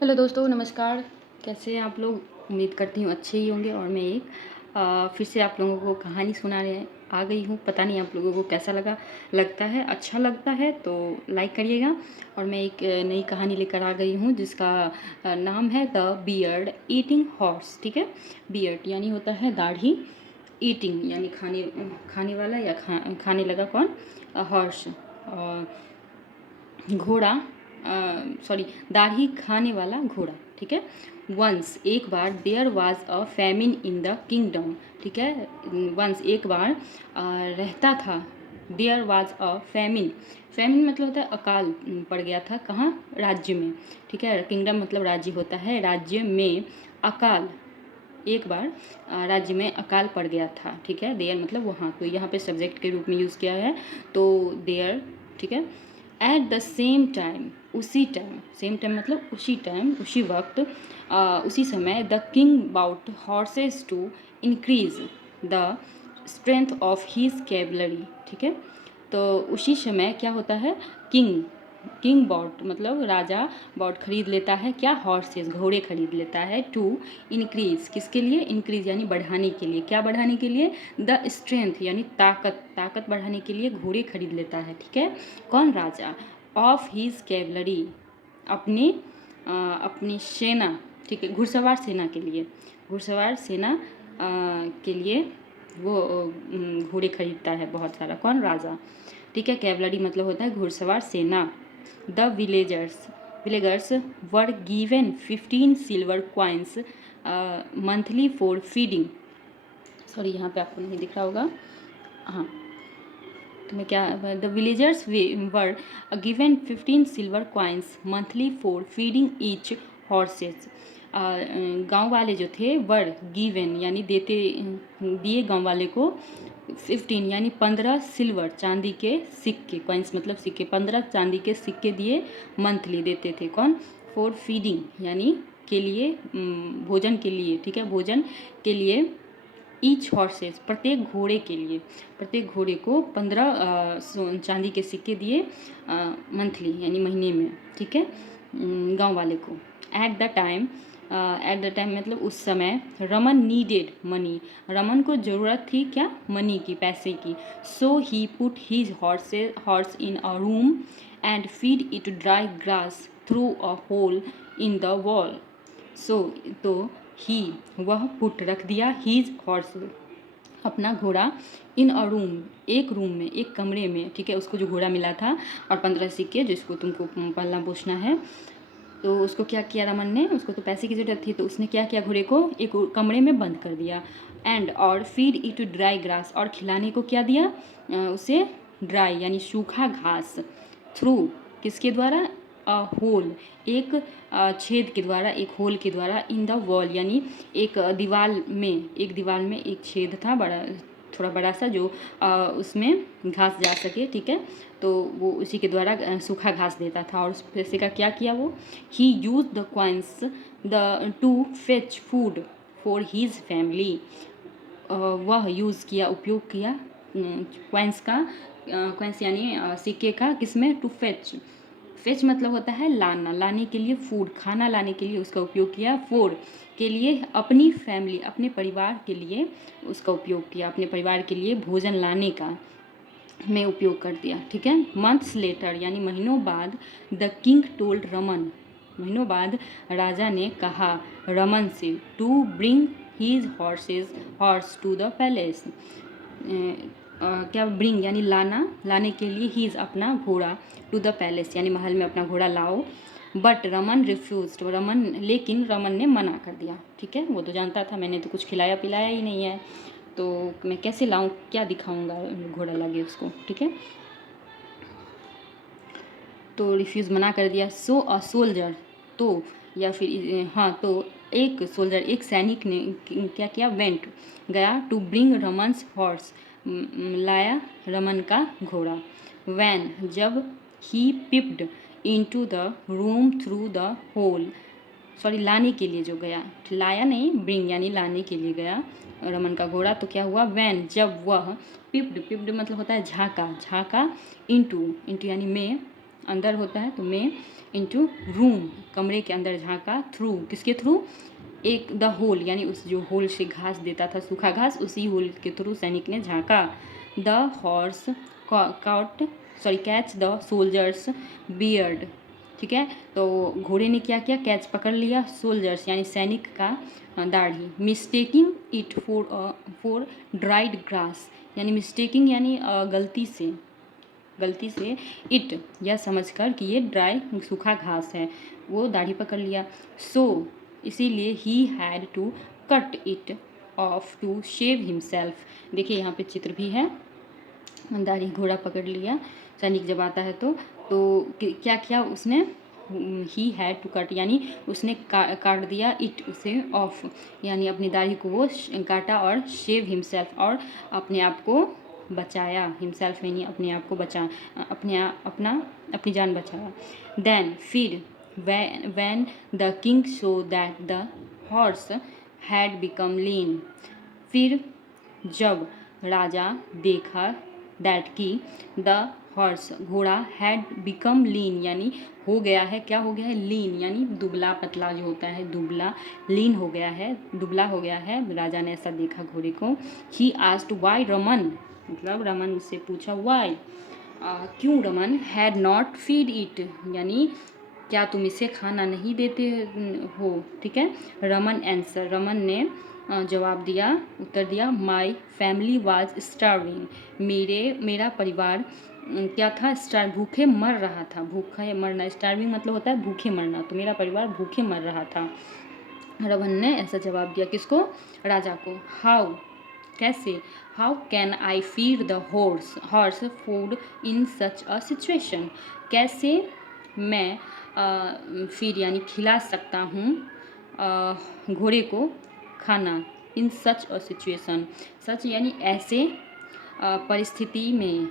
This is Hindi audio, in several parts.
हेलो दोस्तों, नमस्कार। कैसे हैं आप लोग? उम्मीद करती हूँ अच्छे ही होंगे। और मैं एक फिर से आप लोगों को कहानी सुनाने आ गई हूँ। पता नहीं आप लोगों को कैसा लगता है। अच्छा लगता है तो लाइक करिएगा। और मैं एक नई कहानी लेकर आ गई हूँ जिसका नाम है द बियर्ड ईटिंग हॉर्स। ठीक है, बियर्ड यानी होता है दाढ़ी, ईटिंग यानी खाने खाने वाला या खाने लगा कौन, हॉर्स घोड़ा, सॉरी, दाढ़ी खाने वाला घोड़ा। ठीक है। वंस एक बार there was a famine in the kingdom. ठीक है, वंस एक बार रहता था। There was a famine. Famine मतलब होता है अकाल पड़ गया था। कहाँ? राज्य में। ठीक है, किंगडम मतलब राज्य होता है। राज्य में अकाल, एक बार राज्य में अकाल पड़ गया था। ठीक है, देयर मतलब वहाँ, तो यहाँ पे सब्जेक्ट के रूप में यूज़ किया है तो देयर। ठीक है। एट द सेम टाइम, उसी टाइम, सेम टाइम मतलब उसी टाइम, उसी वक्त, उसी समय, the king bought horses to increase the strength of his cavalry. ठीक है, तो उसी समय क्या होता है, किंग, किंग बॉट मतलब राजा बॉट खरीद लेता है क्या, हॉर्सेस घोड़े खरीद लेता है, टू इंक्रीज, किसके लिए, इंक्रीज यानी बढ़ाने के लिए, क्या बढ़ाने के लिए, द स्ट्रेंथ यानी ताकत, ताकत बढ़ाने के लिए घोड़े खरीद लेता है। ठीक है, कौन, राजा, ऑफ हीज कैवलरी, अपनी अपनी सेना। ठीक है, घुड़सवार सेना के लिए, घुड़सवार सेना के लिए वो घोड़े खरीदता है बहुत सारा, कौन, राजा। ठीक है, कैवलरी मतलब होता है घुड़सवार सेना। The villagers were given 15 silver coins monthly for feeding. Sorry, यहाँ पे आपको नहीं दिख रहा होगा। हाँ, तो मैं क्या, the villagers were given 15 silver coins monthly for feeding each horses. गांव वाले जो थे, वर गिवन यानी देते, दिए गांव वाले को 15 यानी 15 सिल्वर, चांदी के सिक्के, कॉइन्स मतलब सिक्के, 15 चांदी के सिक्के दिए, मंथली देते थे, कौन, फॉर फीडिंग यानी के लिए, भोजन के लिए। ठीक है, भोजन के लिए, ईच हॉर्सेस प्रत्येक घोड़े के लिए, प्रत्येक घोड़े को 15 चांदी के सिक्के दिए मंथली यानी महीने में। ठीक है, गांव वाले को। At the time, at the time मतलब उस समय, रमन नीडेड मनी, रमन को ज़रूरत थी क्या, मनी की, पैसे की। So he put his horse in a room and feed it dry grass through a hole in the wall. So तो ही, वह पुट रख दिया, हीज हॉर्स अपना घोड़ा, इन अ रूम एक रूम में, एक कमरे में। ठीक है, उसको जो घोड़ा मिला था और 15 सिक्के जिसको तुमको पालना पोसना है, तो उसको क्या किया रमन ने, उसको तो पैसे की ज़रूरत थी तो उसने क्या किया, घोड़े को एक कमरे में बंद कर दिया। एंड और फीड इट ड्राई ग्रास, और खिलाने को क्या दिया, उसे ड्राई यानी सूखा घास, थ्रू किसके द्वारा, होल एक छेद के द्वारा, एक होल के द्वारा, इन द वॉल यानी एक दीवार में, एक दीवार में एक छेद था बड़ा, थोड़ा बड़ा सा, जो उसमें घास जा सके। ठीक है, तो वो उसी के द्वारा सूखा घास देता था। और उस पैसे का क्या किया वो, he use the coins the to fetch food for his family, वह यूज़ किया, उपयोग किया कॉइन्स का, कॉइन्स यानी सिक्के का, किसमें, टू फेच, फेच मतलब होता है लाना, लाने के लिए, फूड खाना लाने के लिए उसका उपयोग किया, फोर के लिए, अपनी फैमिली अपने परिवार के लिए उसका उपयोग किया, अपने परिवार के लिए भोजन लाने का में उपयोग कर दिया। ठीक है, मंथ्स लेटर यानी महीनों बाद, द किंग टोल्ड रमन, महीनों बाद राजा ने कहा रमन से, to bring his horse to the palace. क्या, ब्रिंग यानी लाना, लाने के लिए, हीज अपना घोड़ा, टू द पैलेस यानी महल में अपना घोड़ा लाओ। बट रमन रिफ्यूज, रमन, लेकिन रमन ने मना कर दिया। ठीक है, वो तो जानता था मैंने तो कुछ खिलाया पिलाया ही नहीं है, तो मैं कैसे लाऊं, क्या दिखाऊंगा घोड़ा लागे उसको। ठीक है, तो रिफ्यूज़ मना कर दिया। सो अ सोल्जर, तो या फिर हाँ, तो एक सोल्जर, एक सैनिक ने क्या किया, वेंट गया, टू ब्रिंग रमन्स हॉर्स, लाया रमन का घोड़ा। वैन जब, he peeped into the room through the hole, sorry, लाने के लिए जो गया, लाया नहीं, ब्रिंग यानी लाने के लिए गया रमन का घोड़ा, तो क्या हुआ, वैन जब वह, पिप्ड, पिप्ड मतलब होता है झांका, झांका, इंटू, इंटू यानी में, अंदर होता है तो में, इनटू रूम कमरे के अंदर झांका, थ्रू किसके थ्रू, एक द होल यानी उस जो होल से घास देता था सूखा घास, उसी होल के थ्रू सैनिक ने झांका। The horse caught catch the soldier's beard, ठीक है। तो घोड़े ने क्या किया, कैच पकड़ लिया सोल्जर्स यानी सैनिक का दाढ़ी, mistaking it for dried grass यानी मिस्टेकिंग यानी गलती से इट यह समझकर कि ये ड्राई सूखा घास है, वो दाढ़ी पकड़ लिया। सो इसीलिए he had to cut it off to shave himself. देखिए यहाँ पे चित्र भी है, दाढ़ी घोड़ा पकड़ लिया सैनिक जब आता है तो क्या किया उसने, ही हैड टू कट यानी उसने काट दिया इट उसे ऑफ यानी अपनी दाढ़ी को वो काटा, और शेव हिमसेल्फ और अपने आप को बचाया, हिमसेल्फ यानी अपने आप को बचा, अपनी जान बचाया। देन फिर when the king saw that the horse had become lean, फिर जब राजा देखा दैट की द हॉर्स घोड़ा हैड बिकम लीन यानी हो गया है, क्या हो गया है, लीन यानी दुबला पतला जो होता है, दुबला लीन हो गया है, दुबला हो गया है, राजा ने ऐसा देखा घोड़े को। ही आस्क्ड व्हाई रमन, मतलब रमन से पूछा व्हाई, क्यों Raman, had not feed it यानी क्या तुम इसे खाना नहीं देते हो, ठीक है। रमन आंसर, रमन ने जवाब दिया, उत्तर दिया, माई फैमिली वाज स्टार्विंग, मेरा परिवार क्या था, भूखे मर रहा था, भूखे मरना, स्टार्विंग मतलब होता है भूखे मरना, तो मेरा परिवार भूखे मर रहा था। रमन ने ऐसा जवाब दिया किसको, राजा को। हाउ कैसे, how can I feed the horse food in such a situation, कैसे मैं फीड यानी खिला सकता हूँ घोड़े को खाना, इन सच अ सिचुएशन, सच यानी ऐसे परिस्थिति में,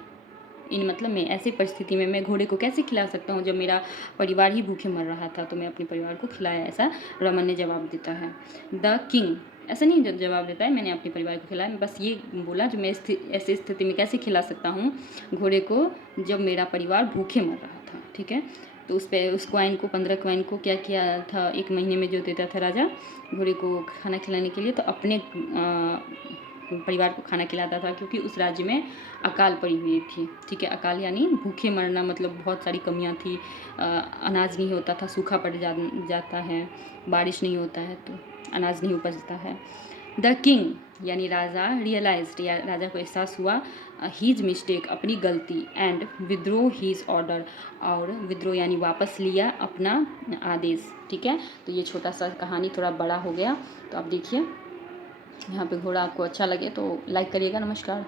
इन मतलब मैं ऐसी परिस्थिति में मैं घोड़े को कैसे खिला सकता हूँ जब मेरा परिवार ही भूखे मर रहा था, तो मैं अपने परिवार को खिलाया, ऐसा रमन ने जवाब देता है। द किंग ऐसा नहीं जवाब देता है मैंने अपने परिवार को खिलाया, बस ये बोला जो मैं ऐसी स्थिति में कैसे खिला सकता हूँ घोड़े को जब मेरा परिवार भूखे मर रहा था, ठीक है। तो उस कॉइन को 15 कॉइन को क्या किया था, 1 महीने में जो देता था राजा घोड़े को खाना खिलाने के लिए, तो अपने परिवार को खाना खिलाता था, क्योंकि उस राज्य में अकाल पड़ी हुई थी, ठीक है। अकाल यानी भूखे मरना, मतलब बहुत सारी कमियां थी, अनाज नहीं होता था, सूखा पड़ जाता है, बारिश नहीं होता है तो अनाज नहीं उपजता है। द किंग यानी राजा रियलाइज्ड या राजा को एहसास हुआ हीज मिस्टेक अपनी गलती, एंड विद्रो हीज ऑर्डर और विद्रो यानी वापस लिया अपना आदेश, ठीक है। तो ये छोटा सा कहानी थोड़ा बड़ा हो गया, तो आप देखिए यहाँ पे घोड़ा आपको अच्छा लगे तो लाइक करिएगा। नमस्कार।